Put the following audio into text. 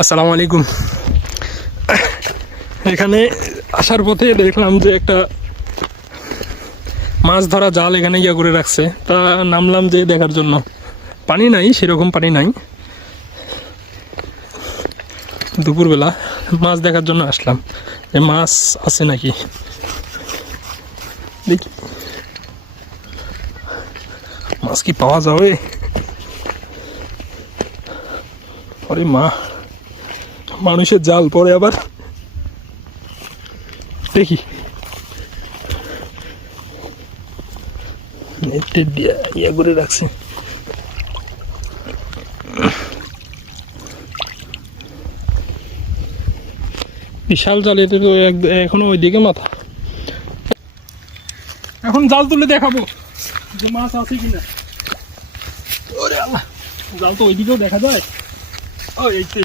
আসসালামু আলাইকুম। এখানে আসার পথে দেখলাম যে একটা মাছ ধরা জাল এখানে ইয়া করে রাখছে, তা নামলাম যে দেখার জন্য। পানি নাই, সেরকম পানি নাই, দুপুরবেলা মাছ দেখার জন্য আসলাম যে মাছ আছে নাকি দেখি, মাছ কি পাওয়া যাবে। আরে মা, মানুষের জাল পরে আবার দেখি নেটের দিয়ে ইয়া করে রাখছে। বিশাল জাল, এটা তো এখনো ওইদিকে মাথা। এখন জাল তুলে দেখাবো যে মাছ আছে কিনা। ওরে আল্লাহ, জাল তো ওইদিকেও দেখা যায়। ও এই